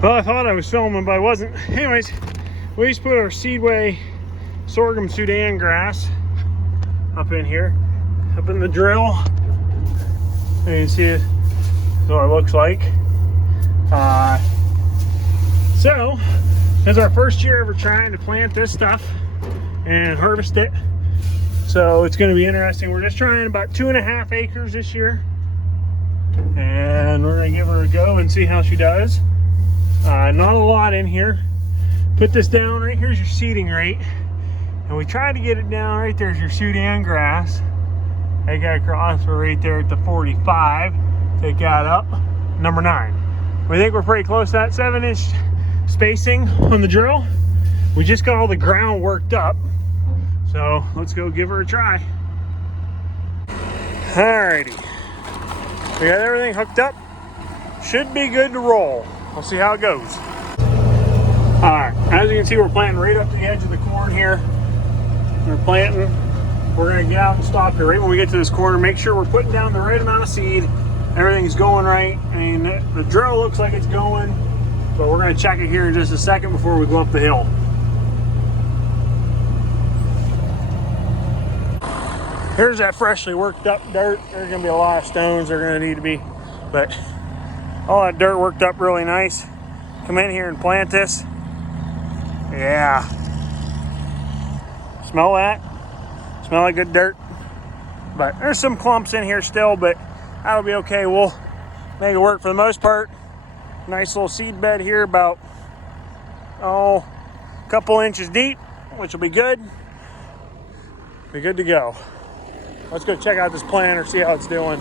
Well, I thought I was filming, but I wasn't. Anyways, we just put our Sweedway sorghum sudangrass up in here, up in the drill. You can see it, what it looks like. So, this is our first year ever trying to plant this stuff and harvest it. So it's going to be interesting. We're just trying about 2.5 acres this year, and we're going to give her a go and see how she does. Not a lot in here. Put this down right here's your seeding rate, and we tried to get it down right there's your sudangrass. Take that across, we're right there at the 45. Take that up, number 9. We think we're pretty close to that 7-inch spacing on the drill. We just got all the ground worked up, so let's go give her a try. Alrighty, we got everything hooked up. Should be good to roll. We'll see how it goes. Alright, as you can see, we're planting right up to the edge of the corn here. We're planting. We're going to get out and stop here right when we get to this corner. Make sure we're putting down the right amount of seed. Everything's going right. I mean, the drill looks like it's going, but we're going to check it here in just a second before we go up the hill. Here's that freshly worked up dirt. There's going to be a lot of stones they're going to need to be, but all that dirt worked up really nice. Come in here and plant this. Yeah. Smell that? Smell like good dirt. But there's some clumps in here still, but that'll be okay. We'll make it work for the most part. Nice little seed bed here, about a couple inches deep, which will be good. Be good to go. Let's go check out this planter, see how it's doing.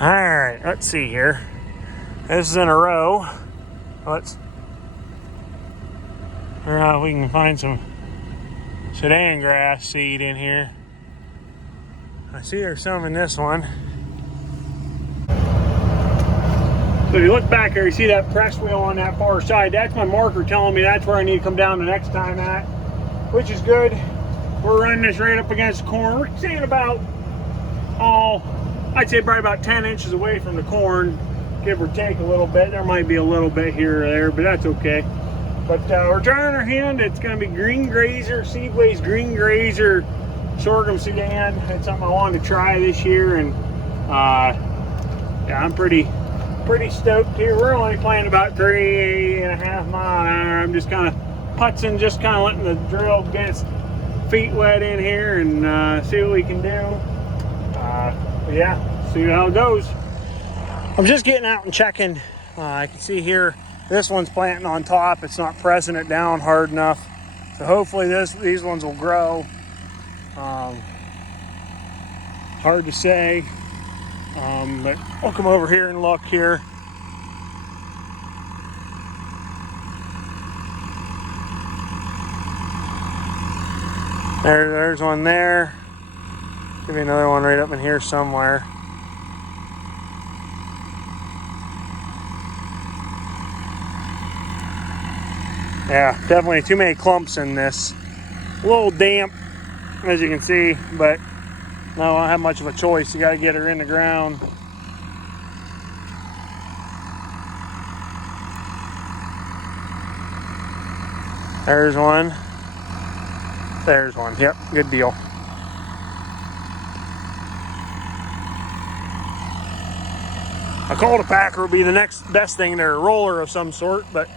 All right, let's see here. This is in a row. Let's figure out if we can find some sudangراss seed in here. I see there's some in this one. So if you look back here, you see that press wheel on that far side. That's my marker telling me that's where I need to come down the next time at, which is good. We're running this right up against the corn. We're seeing about, I'd say probably about 10 inches away from the corn, give or take a little bit. There might be a little bit here or there, but that's okay. But we're trying our hand. It's going to be green grazer, Sweedway's green grazer sorghum sudan. It's something I wanted to try this year, and yeah, I'm pretty stoked here. We're only playing about 3.5 miles. I'm just kind of putzing, just kind of letting the drill get its feet wet in here and see what we can do. But yeah, see how it goes. I'm just getting out and checking. I can see here this one's planting on top. It's not pressing it down hard enough, so hopefully these ones will grow. Hard to say, but I'll come over here and look here. There's one there. Give me another one right up in here somewhere. Yeah, definitely too many clumps in this. A little damp, as you can see, but no, I don't have much of a choice. You got to get her in the ground. There's one. There's one. Yep, good deal. A cultipacker would be the next best thing there, a roller of some sort, but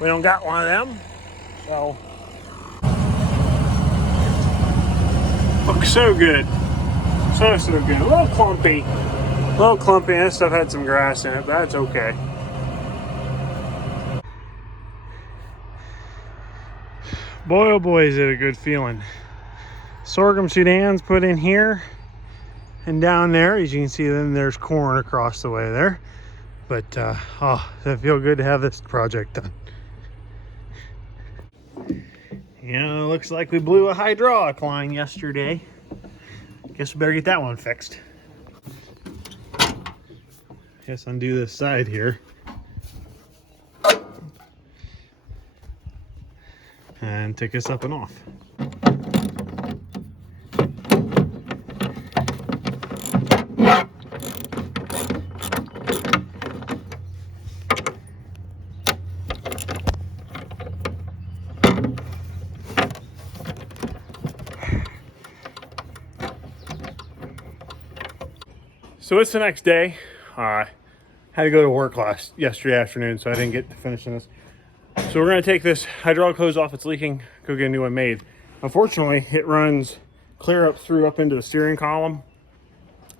we don't got one of them, so. Looks so good. So good. A little clumpy. This stuff had some grass in it, but that's okay. Boy, oh boy, is it a good feeling. Sorghum Sudan's put in here and down there. As you can see, then there's corn across the way there. But, oh, it feels good to have this project done. You know, looks like we blew a hydraulic line yesterday. Guess we better get that one fixed. Guess undo this side here. And take this up and off. So it's the next day. Had to go to work yesterday afternoon, so I didn't get to finishing this. So we're gonna take this hydraulic hose off, it's leaking, go get a new one made. Unfortunately, it runs clear up into the steering column.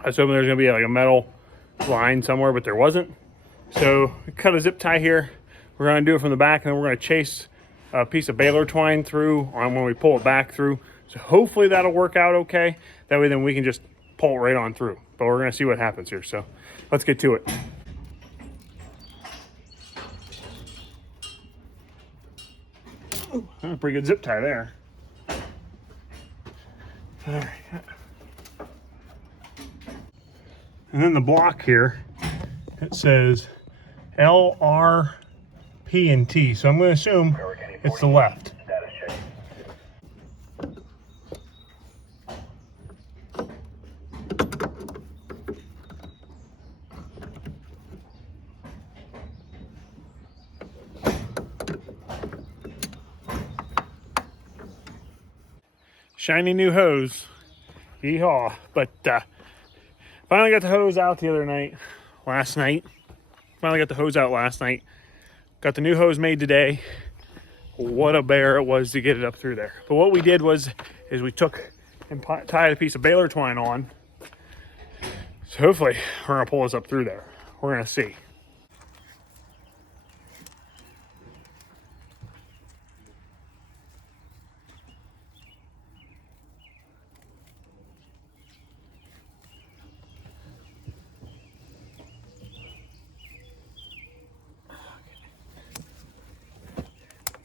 I was hoping there was gonna be like a metal line somewhere, but there wasn't. So we cut a zip tie here. We're gonna do it from the back, and then we're gonna chase a piece of baler twine through on when we pull it back through. So hopefully that'll work out okay. That way then we can just pull it right on through. But we're gonna see what happens here. So let's get to it. Ooh, that's a pretty good zip tie there. All right. And then the block here, it says L, R, P, and T. So I'm going to assume it's the left. Shiny new hose. Yeehaw. But finally got the hose out last night. Finally got the hose out last night. Got the new hose made today. What a bear it was to get it up through there. But what we did is we took and tied a piece of baler twine on. So hopefully we're gonna pull this up through there. We're gonna see.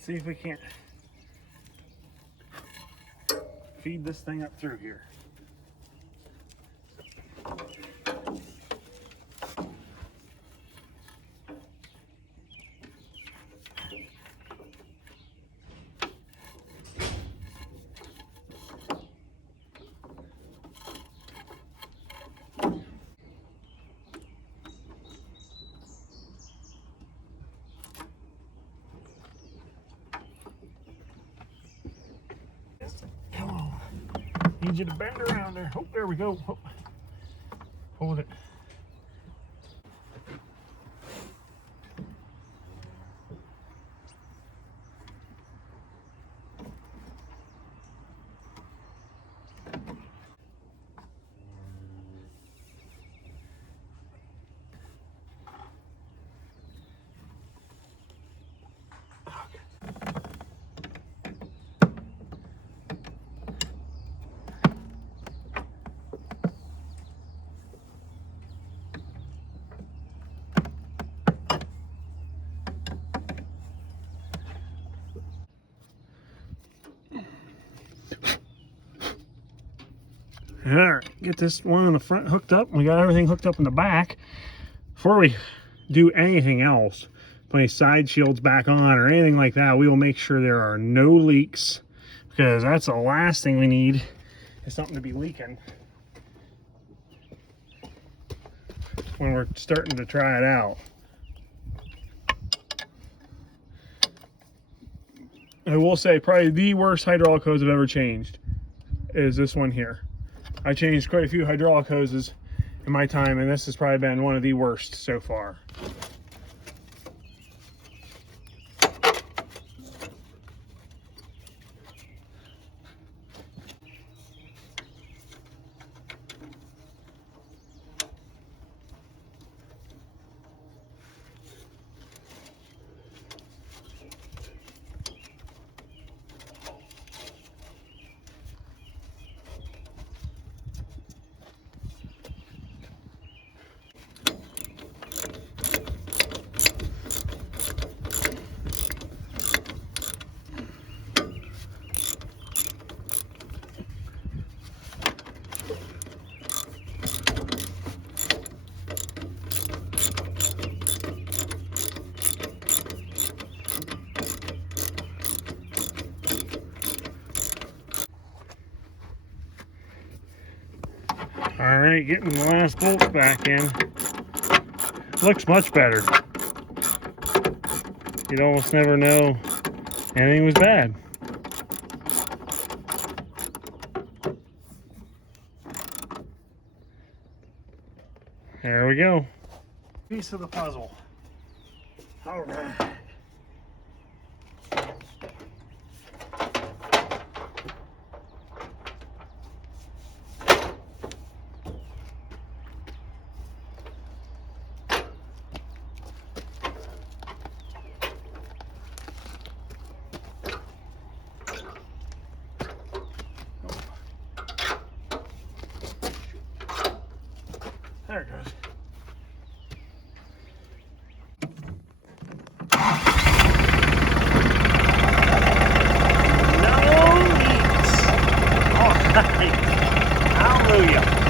See if we can't feed this thing up through here. Need you to bend around there. Oh, there we go. Oh. Hold it. All right, get this one on the front hooked up. We got everything hooked up in the back. Before we do anything else, put any side shields back on or anything like that, we will make sure there are no leaks, because that's the last thing we need is something to be leaking when we're starting to try it out. I will say probably the worst hydraulic hose I've ever changed is this one here. I changed quite a few hydraulic hoses in my time, and this has probably been one of the worst so far. All right, getting the last bolts back in. Looks much better. You'd almost never know anything was bad. There we go. Piece of the puzzle. All right. There it goes. No leaks. All right. Hallelujah.